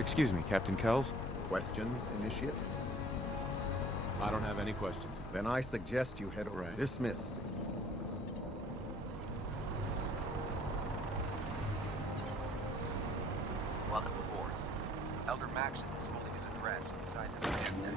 Excuse me, Captain Kells? Questions, Initiate? I don't have any questions. Then I suggest you head over. Right. Dismissed. Welcome aboard. Elder MAXSON is holding his address inside the ship.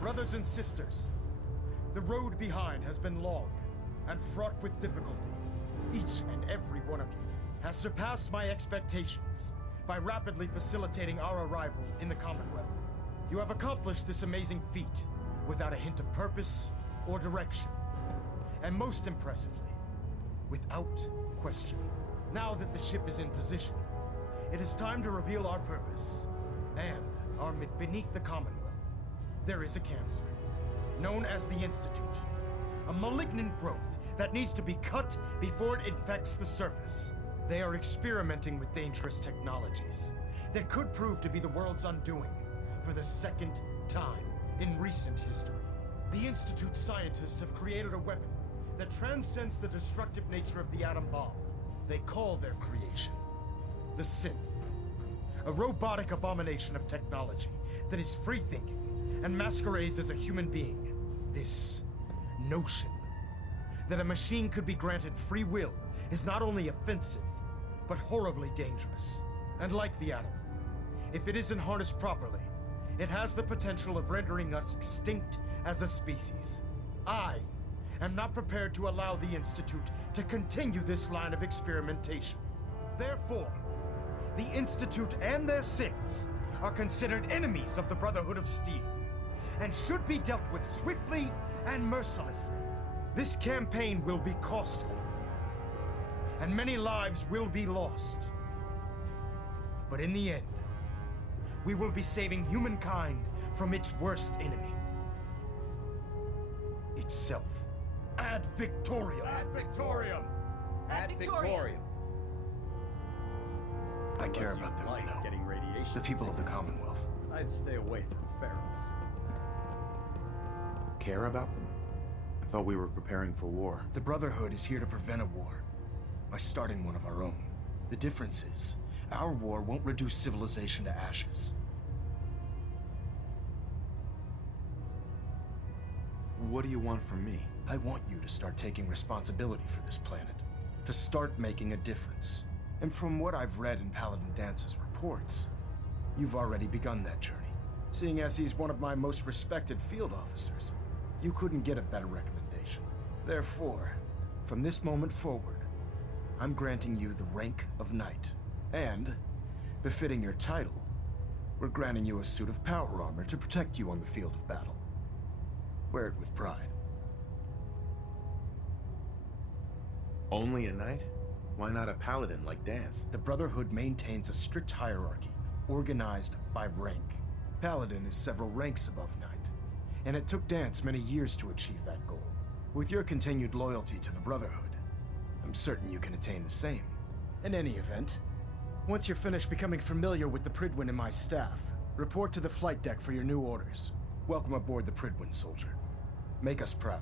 Brothers and sisters, the road behind has been long and fraught with difficulty. Each and every one of you has surpassed my expectations by rapidly facilitating our arrival in the Commonwealth. You have accomplished this amazing feat without a hint of purpose or direction. And most impressively, without question. Now that the ship is in position, it is time to reveal our purpose and our beneath the Commonwealth. There is a cancer, known as the Institute. A malignant growth that needs to be cut before it infects the surface. They are experimenting with dangerous technologies that could prove to be the world's undoing for the second time in recent history. The Institute scientists have created a weapon that transcends the destructive nature of the atom bomb. They call their creation the Synth. A robotic abomination of technology that is free-thinking and masquerades as a human being. This notion that a machine could be granted free will is not only offensive, but horribly dangerous. And like the atom, if it isn't harnessed properly, it has the potential of rendering us extinct as a species. I am not prepared to allow the Institute to continue this line of experimentation. Therefore, the Institute and their synths are considered enemies of the Brotherhood of Steel, and should be dealt with swiftly and mercilessly. This campaign will be costly, and many lives will be lost. But in the end, we will be saving humankind from its worst enemy. Itself. Ad Victoriam! Ad Victoriam! Ad Victoriam! I care about them, you know. Getting radiation The people of the sickness. Commonwealth. I'd stay away from ferals. Care about them? I thought we were preparing for war. The Brotherhood is here to prevent a war by starting one of our own. The difference is, our war won't reduce civilization to ashes. What do you want from me? I want you to start taking responsibility for this planet. To start making a difference. And from what I've read in Paladin Dance's reports, you've already begun that journey. Seeing as he's one of my most respected field officers, you couldn't get a better recommendation. Therefore, from this moment forward, I'm granting you the rank of Knight. And, befitting your title, we're granting you a suit of power armor to protect you on the field of battle. Wear it with pride. Only a knight? Why not a paladin like Dance? The Brotherhood maintains a strict hierarchy, organized by rank. Paladin is several ranks above Knight, and it took Dance many years to achieve that goal. With your continued loyalty to the Brotherhood, I'm certain you can attain the same. In any event, once you're finished becoming familiar with the Pridwin and my staff, report to the flight deck for your new orders. Welcome aboard the Pridwin, soldier. Make us proud.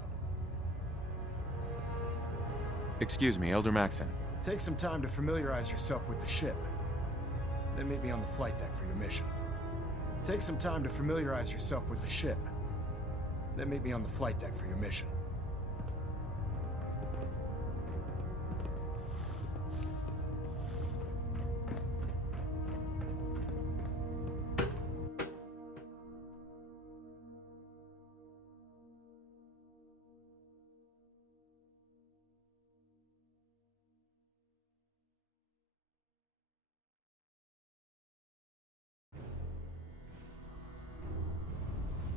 Excuse me, Elder MAXSON. Take some time to familiarize yourself with the ship. Then meet me on the flight deck for your mission. Take some time to familiarize yourself with the ship. Then meet me on the flight deck for your mission.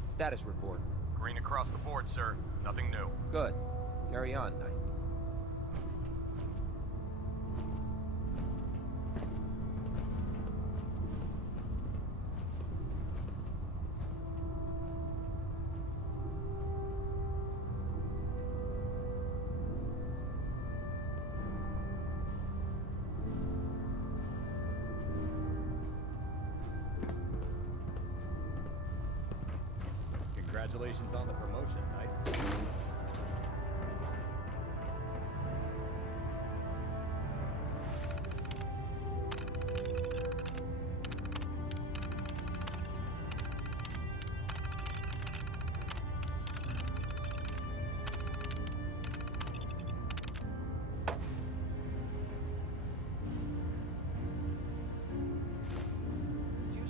Status report. Green across the board, sir. Nothing new. Good. Carry on, Knight. Congratulations on the promotion, Knight.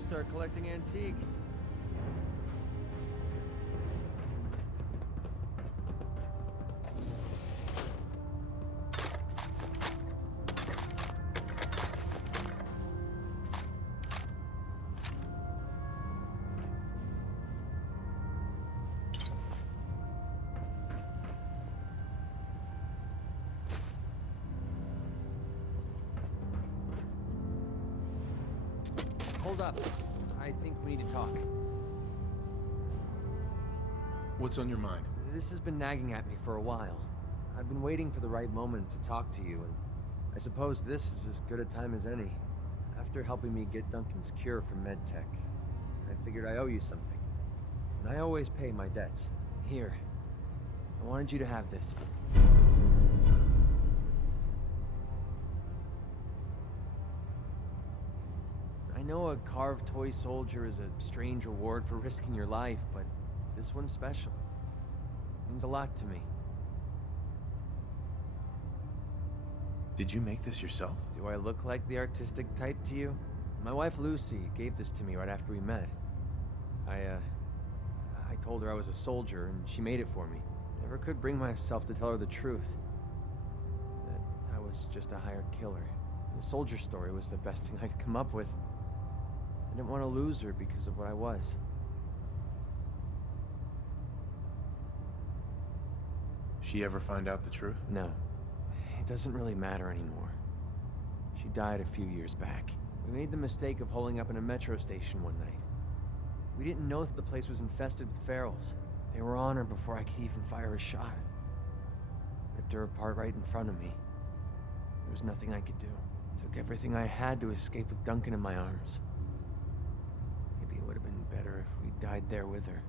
Start collecting antiques. Hold up. I think we need to talk. What's on your mind? This has been nagging at me for a while. I've been waiting for the right moment to talk to you, and I suppose this is as good a time as any. After helping me get Duncan's cure for MedTech, I figured I owe you something. And I always pay my debts. Here. I wanted you to have this. I know a carved toy soldier is a strange reward for risking your life, but this one's special. It means a lot to me. Did you make this yourself? Do I look like the artistic type to you? My wife Lucy gave this to me right after we met. I told her I was a soldier, and she made it for me. Never could bring myself to tell her the truth. That I was just a hired killer. The soldier story was the best thing I could come up with. I didn't want to lose her because of what I was. She ever find out the truth? No. It doesn't really matter anymore. She died a few years back. We made the mistake of holding up in a metro station one night. We didn't know that the place was infested with ferals. They were on her before I could even fire a shot. Ripped her apart right in front of me. There was nothing I could do. Took everything I had to escape with Duncan in my arms. Maybe it would have been better if we died there with her.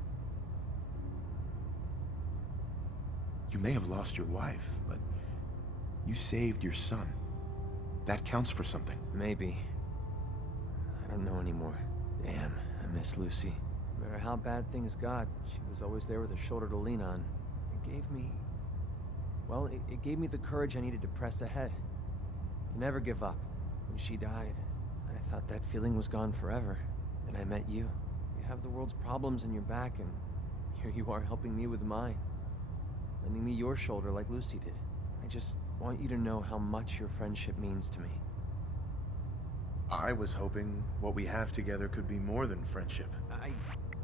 You may have lost your wife, but you saved your son. That counts for something. Maybe. I don't know anymore. Damn, I miss Lucy. No matter how bad things got, she was always there with a shoulder to lean on. It gave me... well, it gave me the courage I needed to press ahead. To never give up. When she died, I thought that feeling was gone forever. Then I met you. You have the world's problems in your back, and here you are helping me with mine. Lending me your shoulder like Lucy did. I just want you to know how much your friendship means to me. I was hoping what we have together could be more than friendship.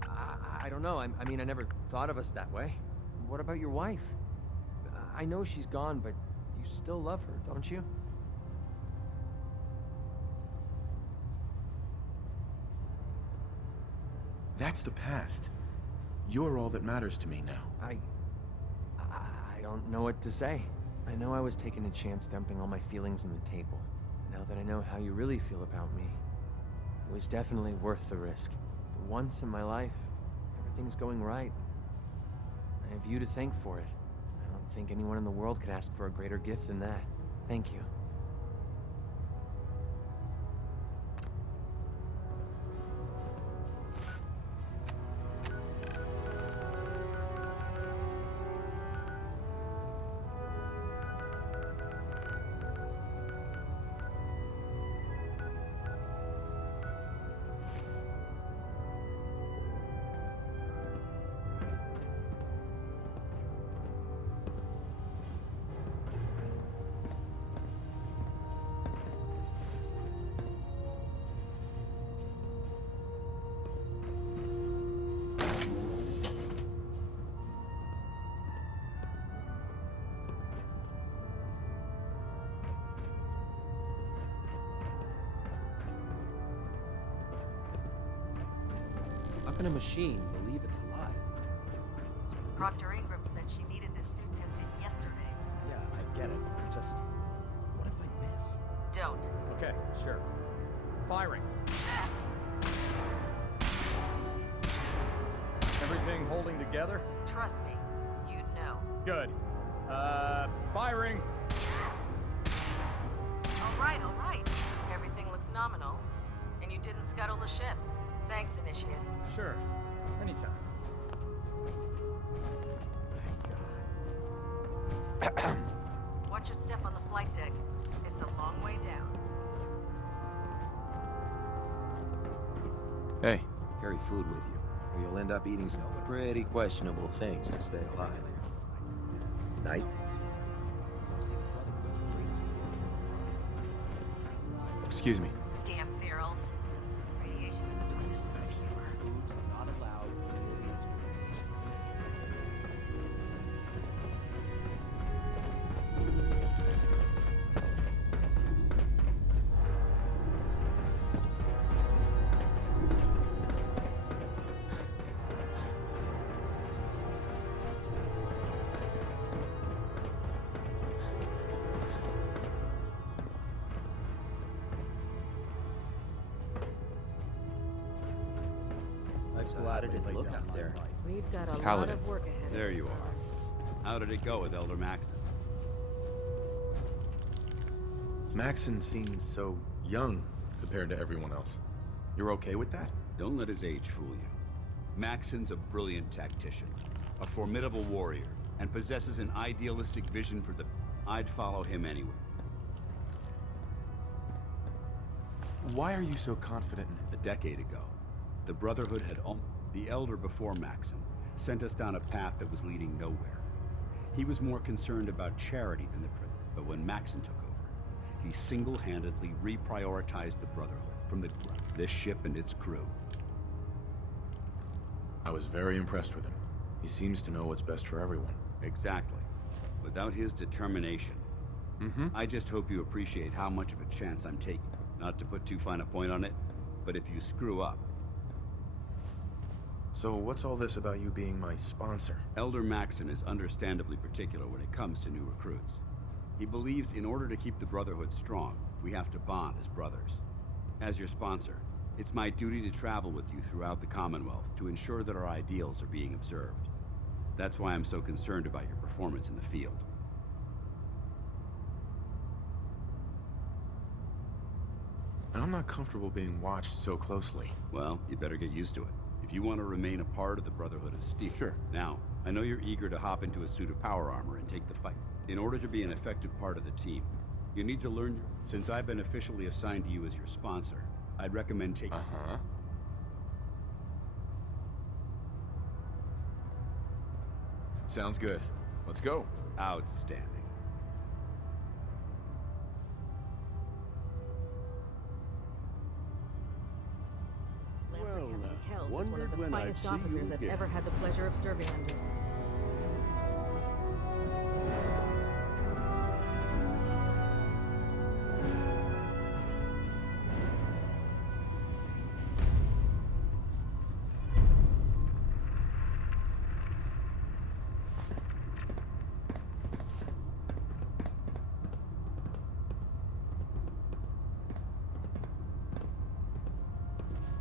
I don't know. I mean, I never thought of us that way. What about your wife? I know she's gone, but you still love her, don't you? That's the past. You're all that matters to me now. I don't know what to say. I know I was taking a chance dumping all my feelings on the table. Now that I know how you really feel about me, it was definitely worth the risk. For once in my life, everything's going right. I have you to thank for it. I don't think anyone in the world could ask for a greater gift than that. Thank you. How can a machine believe it's alive? Proctor Ingram said she needed this suit tested yesterday. Yeah, I get it. Just, what if I miss? Don't. Okay, sure. Firing. Everything holding together? Trust me, you'd know. Good. Firing! All right. Everything looks nominal. And you didn't scuttle the ship. Thanks, Initiate. Sure. Anytime. Watch your step on the flight deck. It's a long way down. Hey, Carry food with you, or you'll end up eating some pretty questionable things to stay alive. Night? excuse me. Damn ferals. Radiation has a twisted sense of humor. How did it look out there? We've got a lot Paladin. of work ahead There of us. you are. How did it go with Elder Maxson? Maxson seems so young compared to everyone else. You're okay with that? Don't let his age fool you. Maxson's a brilliant tactician, a formidable warrior, and possesses an idealistic vision for the... I'd follow him anywhere. Why are you so confident in A decade ago, the Brotherhood had... The Elder before Maxson sent us down a path that was leading nowhere. He was more concerned about charity than the prison. But when Maxson took over, he single-handedly reprioritized the Brotherhood from this ship and its crew. I was very impressed with him. He seems to know what's best for everyone. Exactly. Without his determination, I just hope you appreciate how much of a chance I'm taking. Not to put too fine a point on it, but if you screw up... So what's all this about you being my sponsor? Elder Maxson is understandably particular when it comes to new recruits. He believes in order to keep the Brotherhood strong, we have to bond as brothers. As your sponsor, it's my duty to travel with you throughout the Commonwealth to ensure that our ideals are being observed. That's why I'm so concerned about your performance in the field. I'm not comfortable being watched so closely. Well, you'd better get used to it. If you want to remain a part of the Brotherhood of Steel. Sure. Now, I know you're eager to hop into a suit of power armor and take the fight. In order to be an effective part of the team, you need to learn... Since I've been officially assigned to you as your sponsor, I'd recommend taking... Sounds good. Let's go. Outstanding. Lancer Well, Captain Kells is one wondered of the when I'd finest see officers you I've again. ever had the pleasure of serving under.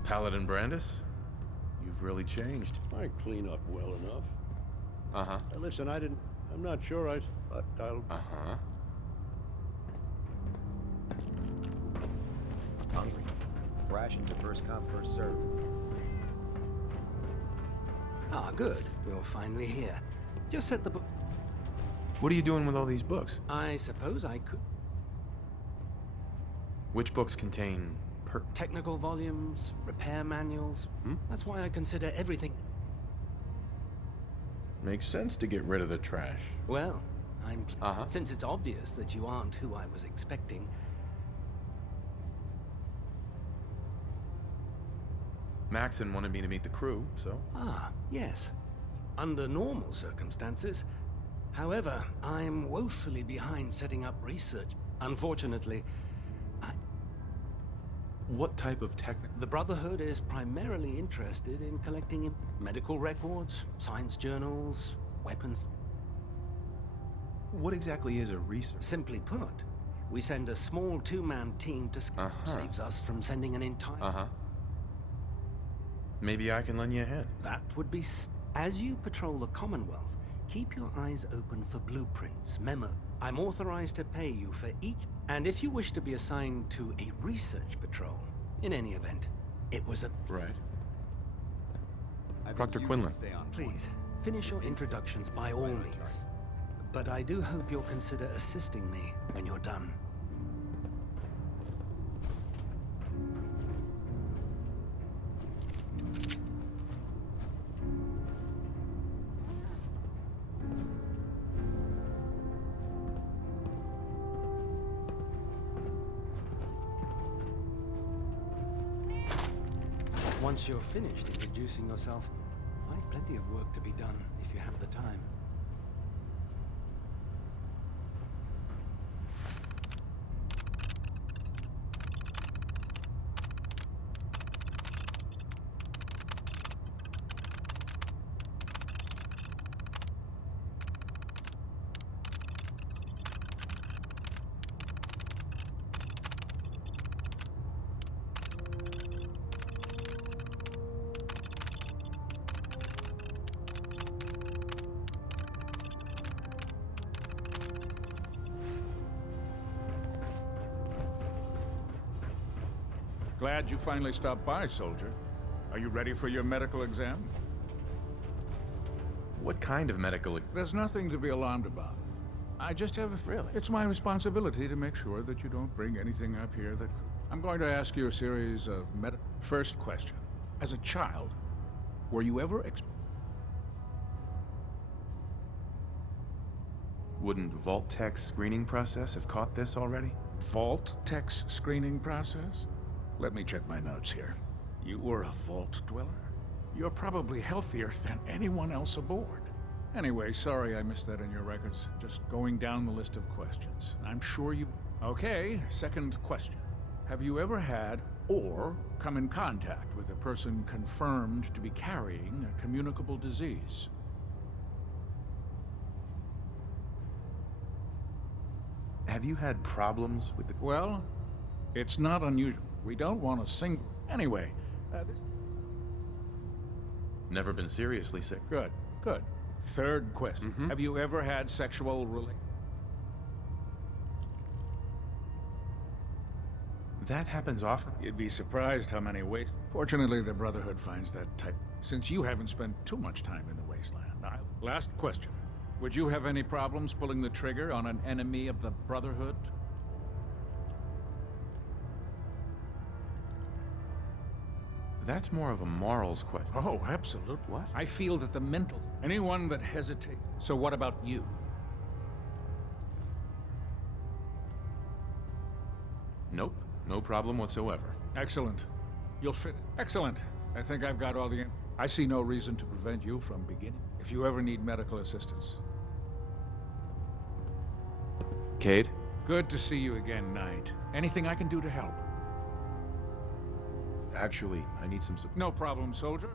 Paladin Brandis? You've really changed. I clean up well enough. Uh-huh. Listen, I'm not sure but I'll... Uh-huh. Hungry. Rations are first come, first serve. Ah, good. You're finally here. Just set the book. What are you doing with all these books? I suppose I could. Which books contain Technical volumes, repair manuals. That's why I consider everything. Makes sense to get rid of the trash. Well, I'm... Uh-huh. Since it's obvious that you aren't who I was expecting. Maxson wanted me to meet the crew, so... Ah, yes. Under normal circumstances. However, I'm woefully behind setting up research. Unfortunately, What type of the Brotherhood is primarily interested in collecting medical records, science journals, weapons. What exactly is a research? Simply put, we send a small two-man team to saves us from sending an entire... Maybe I can lend you a hand. That would be As you patrol the Commonwealth, keep your eyes open for blueprints. Memo, I'm authorized to pay you for each. And if you wish to be assigned to a research patrol, in any event, it was a... Right. I Dr. think you Quinlan. should stay on point. Please, finish your introductions by all means. But I do hope you'll consider assisting me when you're done. Once you're finished introducing yourself, I've plenty of work to be done if you have the time. Glad you finally stopped by, soldier. Are you ready for your medical exam? What kind of medical... There's nothing to be alarmed about. I just have a... Really? It's my responsibility to make sure that you don't bring anything up here that... I'm going to ask you a series of First question. As a child, were you ever... Wouldn't Vault Tech's screening process have caught this already? Vault Tech's screening process? Let me check my notes here. You were a vault dweller? You're probably healthier than anyone else aboard. Anyway, sorry I missed that in your records. Just going down the list of questions. I'm sure you... Okay, second question. Have you ever had or come in contact with a person confirmed to be carrying a communicable disease? Have you had problems with the... Well, it's not unusual. We don't want a single... Anyway, Never been seriously sick? Good, good. Third question. Have you ever had sexual That happens often. You'd be surprised how many waste... Fortunately, the Brotherhood finds that type... Since you haven't spent too much time in the wasteland. Last question. Would you have any problems pulling the trigger on an enemy of the Brotherhood? That's more of a morals question. Oh, absolutely. What? I feel that the mental... Anyone that hesitates... So what about you? Nope. No problem whatsoever. Excellent. You'll fit. Excellent. I think I've got all the... I see no reason to prevent you from beginning. If you ever need medical assistance. Cade? Good to see you again, Knight. Anything I can do to help? Actually, I need some support. No problem, soldier.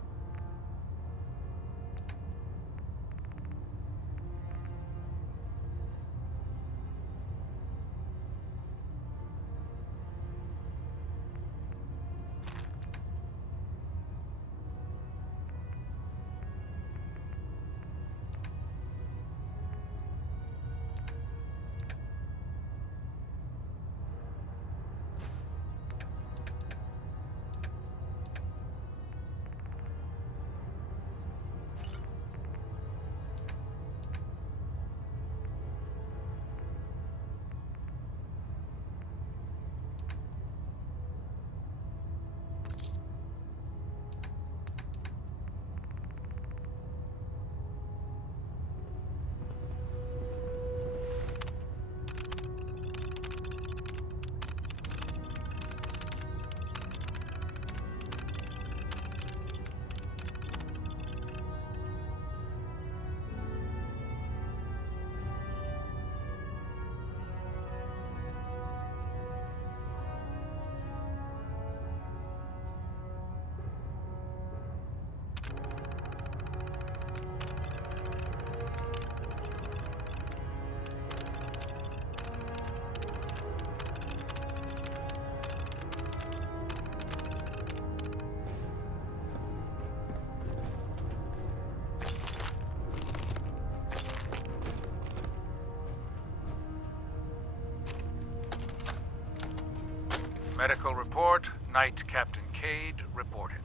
Knight, Captain Cade, reported.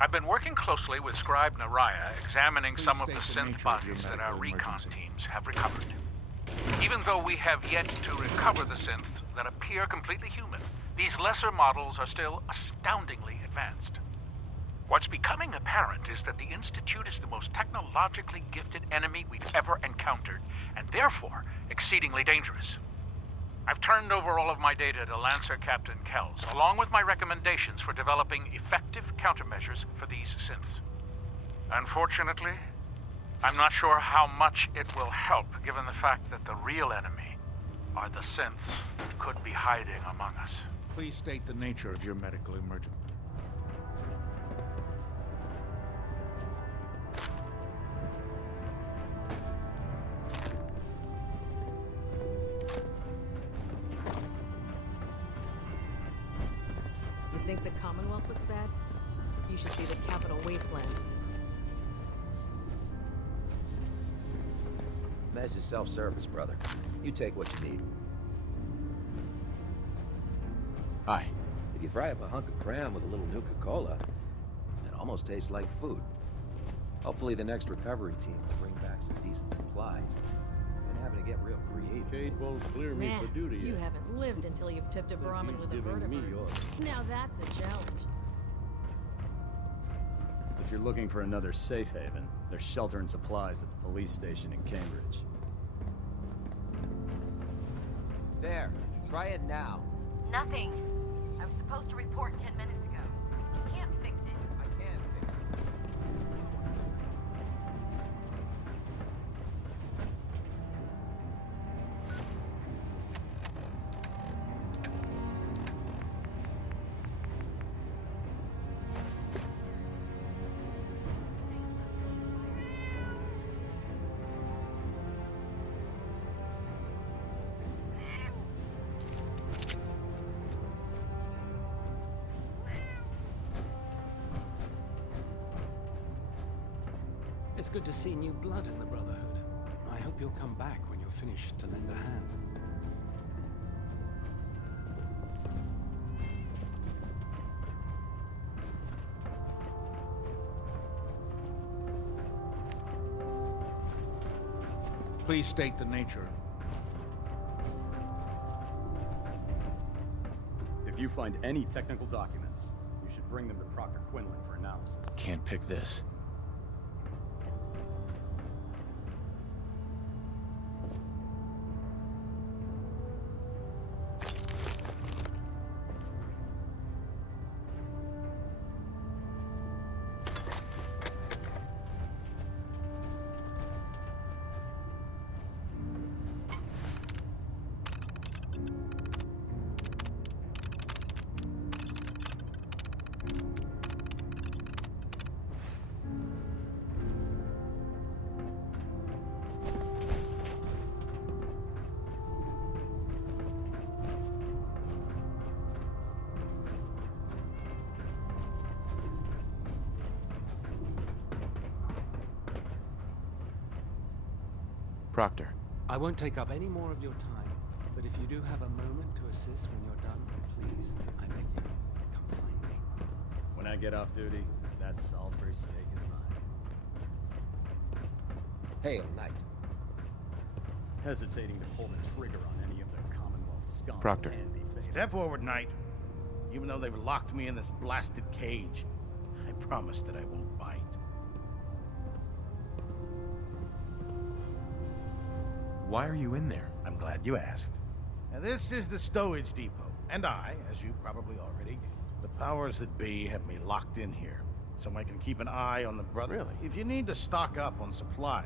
I've been working closely with Scribe Naraya, examining some of the synth bodies that our recon teams have recovered. Even though we have yet to recover the synths that appear completely human, these lesser models are still astoundingly advanced. What's becoming apparent is that the Institute is the most technologically gifted enemy we've ever encountered, and therefore exceedingly dangerous. I've turned over all of my data to Lancer Captain Kells, along with my recommendations for developing effective countermeasures for these synths. Unfortunately, I'm not sure how much it will help, given the fact that the real enemy are the synths that could be hiding among us. Please state the nature of your medical emergency. You think the Commonwealth looks bad? You should see the Capital Wasteland. Mess is self-service, brother. You take what you need. Hi. If you fry up a hunk of cram with a little Nuka-Cola, it almost tastes like food. Hopefully the next recovery team will bring back some decent supplies. Been having to get real creative. Cade won't clear me for duty yet. You haven't lived until you've tipped a Brahmin with a vertebrate. Now that's a challenge. If you're looking for another safe haven, there's shelter and supplies at the police station in Cambridge. There. Try it now. Nothing. I was supposed to report 10 minutes ago. You can't fix it. I can fix it. It's good to see new blood in the Brotherhood. I hope you'll come back when you're finished to lend a hand. Please state the nature. If you find any technical documents, you should bring them to Proctor Quinlan for analysis. Can't pick this. Proctor. I won't take up any more of your time, but if you do have a moment to assist when you're done, please, I beg you, come find me. When I get off duty, that Salisbury steak is mine. Hail, Knight. Hesitating to pull the trigger on any of their Commonwealth scum. Proctor. Step forward, Knight. Even though they've locked me in this blasted cage, I promise that I won't bite. Why are you in there? I'm glad you asked. Now, this is the stowage depot, and I, as you probably already guessed, the powers that be have me locked in here, so I can keep an eye on the brother. Really? If you need to stock up on supplies.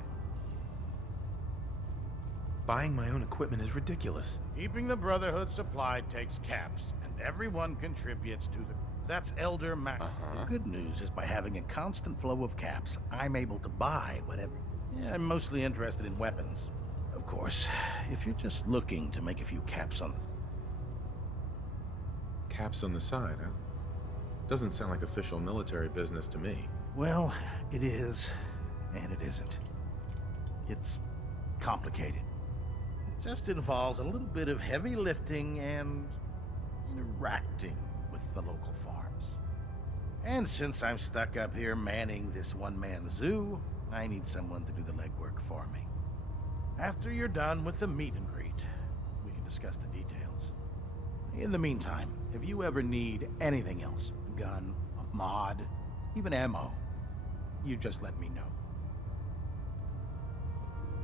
Buying my own equipment is ridiculous. Keeping the Brotherhood supplied takes caps, and everyone contributes to the... That's Elder Max. The good news is by having a constant flow of caps, I'm able to buy whatever. Yeah, I'm mostly interested in weapons. Of course, if you're just looking to make a few caps on the... Caps on the side, huh? Doesn't sound like official military business to me. Well, it is, and it isn't. It's complicated. It just involves a little bit of heavy lifting and interacting with the local farms. And since I'm stuck up here manning this one-man zoo, I need someone to do the legwork for me. After you're done with the meet and greet, we can discuss the details. In the meantime, if you ever need anything else, a gun, a mod, even ammo, you just let me know.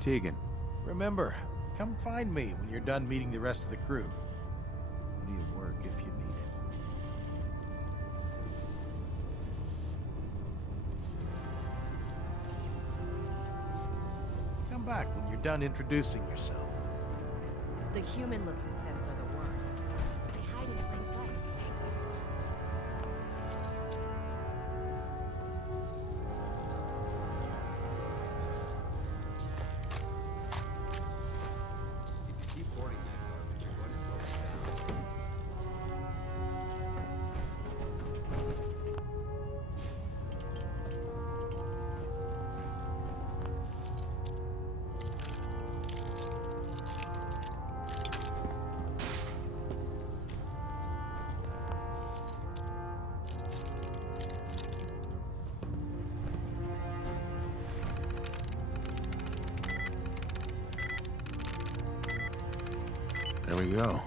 Tegan. Remember, come find me when you're done meeting the rest of the crew. Plenty of work if you need it. Come back when you're done introducing yourself. The human-looking scents are the worst. They hide in plain sight. If you keep hoarding that garbage, you're going to slow us down. There we go.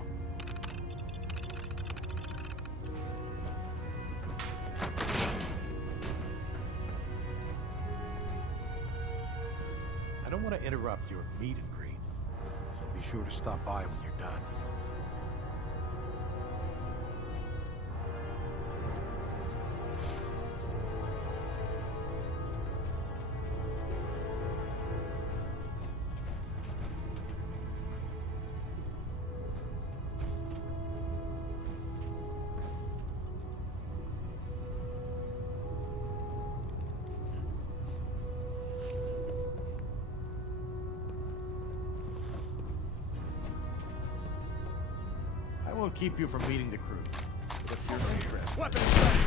I don't want to interrupt your meet and greet, so be sure to stop by when you're done. I won't keep you from meeting the crew. But if you're interested... Weapons ready!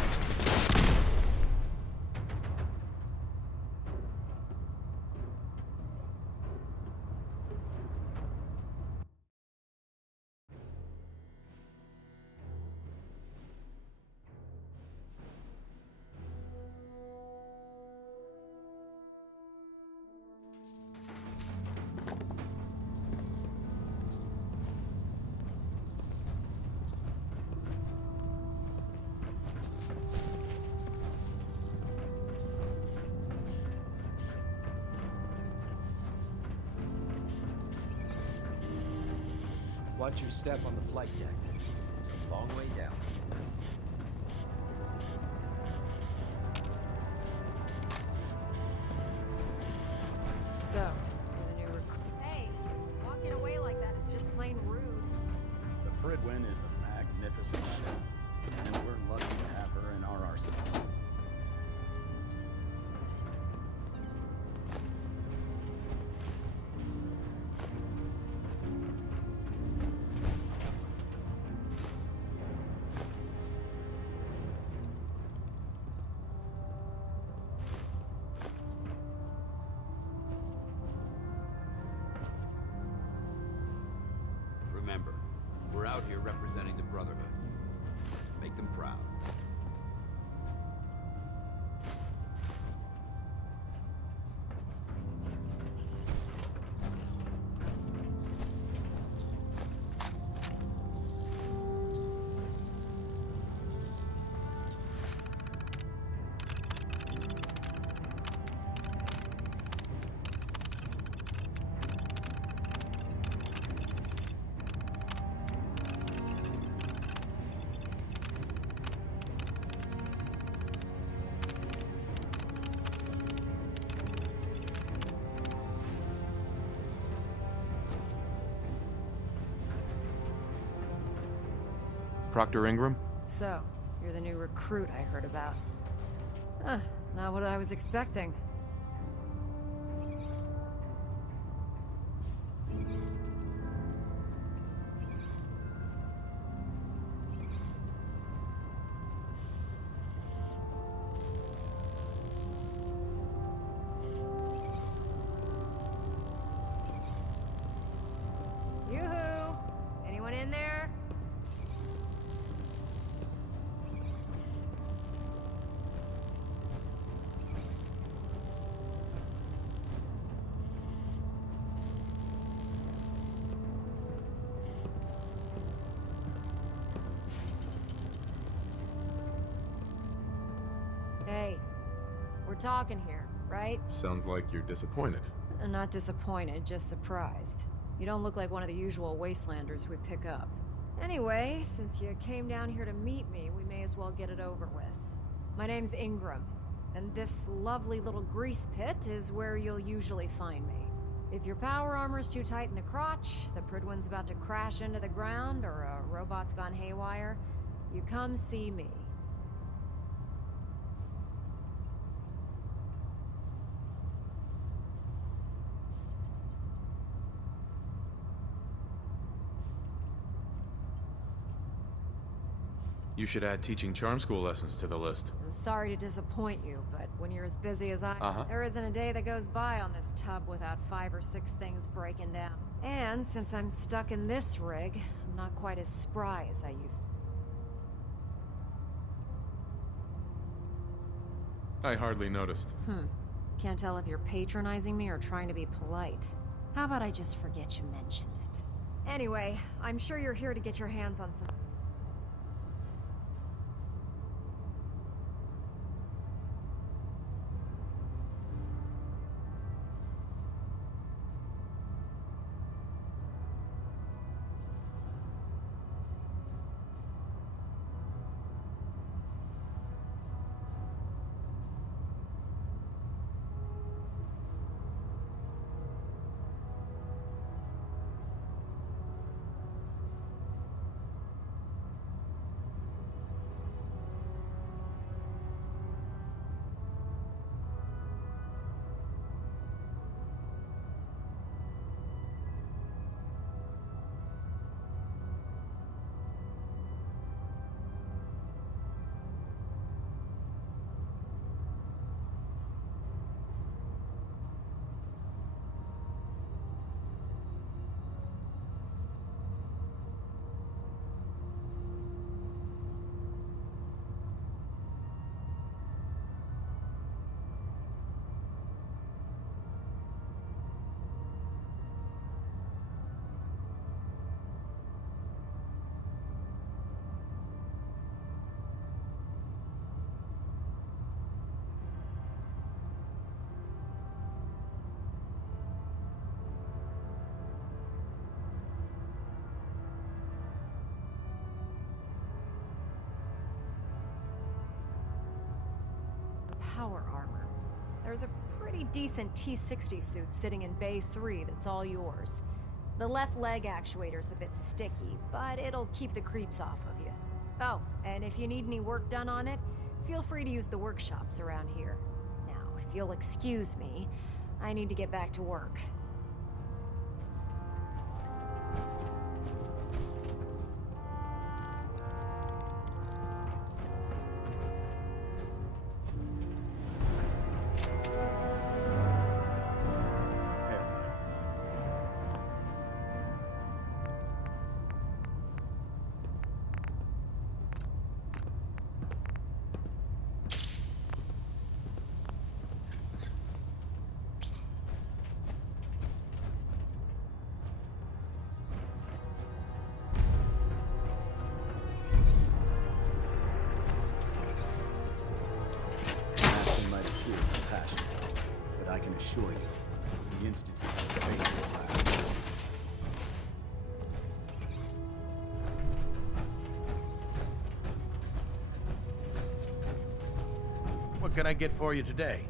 Watch your step on the flight deck. It's a long way down. So, you're the new recruit. Hey, walking away like that is just plain rude. The Pridwin is a magnificent ship, and we're lucky to have her in our arsenal. Remember, we're out here representing the Brotherhood. Let's make them proud. Proctor Ingram? So, you're the new recruit I heard about. Huh, not what I was expecting. Yoo-hoo! Anyone in there? talking here, right? Sounds like you're disappointed. Not disappointed, just surprised. You don't look like one of the usual wastelanders we pick up. Anyway, since you came down here to meet me, we may as well get it over with. My name's Ingram, and this lovely little grease pit is where you'll usually find me. If your power armor's too tight in the crotch, the Pridwin's about to crash into the ground, or a robot's gone haywire, you come see me. You should add teaching charm school lessons to the list. I'm sorry to disappoint you, but when you're as busy as I there isn't a day that goes by on this tub without 5 or 6 things breaking down. And since I'm stuck in this rig, I'm not quite as spry as I used to. I hardly noticed. Can't tell if you're patronizing me or trying to be polite. How about I just forget you mentioned it? Anyway, I'm sure you're here to get your hands on some... power armor. There's a pretty decent T-60 suit sitting in Bay 3 that's all yours. The left leg actuator's a bit sticky, but it'll keep the creeps off of you. Oh, and if you need any work done on it, feel free to use the workshops around here. Now, if you'll excuse me, I need to get back to work. The Institute of the Basic Lab. What can I get for you today?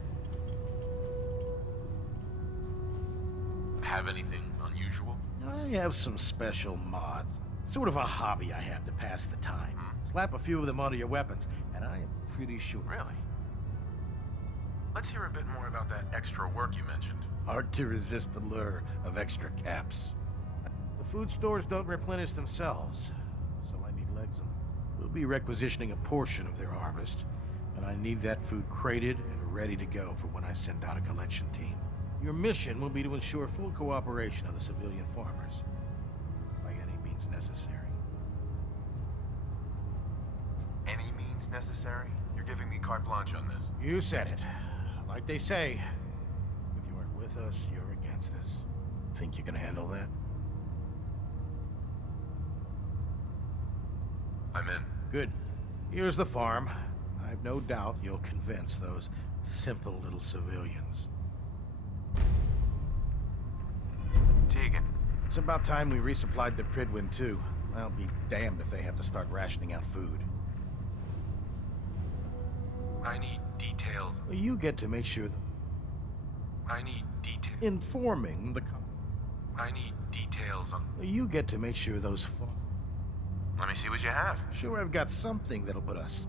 Have anything unusual? I have some special mods. Sort of a hobby I have to pass the time. Slap a few of them onto your weapons, and I am pretty sure. Really? Let's hear a bit more about that extra work you mentioned. Hard to resist the lure of extra caps. The food stores don't replenish themselves, so I need legs on them. We'll be requisitioning a portion of their harvest, and I need that food crated and ready to go for when I send out a collection team. Your mission will be to ensure full cooperation of the civilian farmers, by any means necessary. Any means necessary? You're giving me carte blanche on this. You said it. Like they say, if you aren't with us, you're against us. Think you can handle that? I'm in. Good. Here's the farm. I I've no doubt you'll convince those simple little civilians. Tegan. It's about time we resupplied the Prydwen too. I'll be damned if they have to start rationing out food. I need details. You get to make sure I need details. informing the I need details on... You get to make sure those Let me see what you have. Sure, I've got something that'll put us...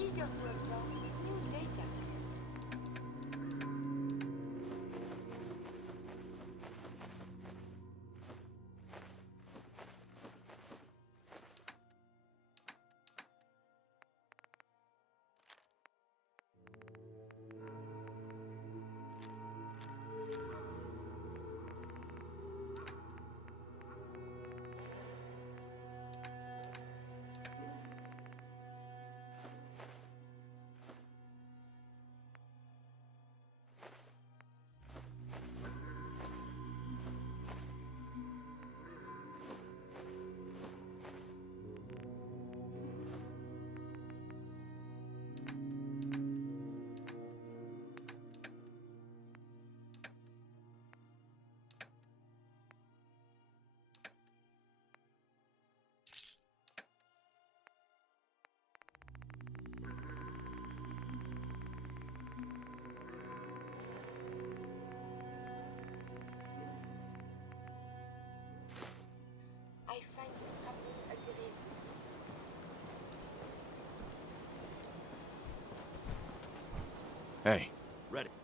eager to absorb new data. I find this traveler a delays with me. Hey. Ready.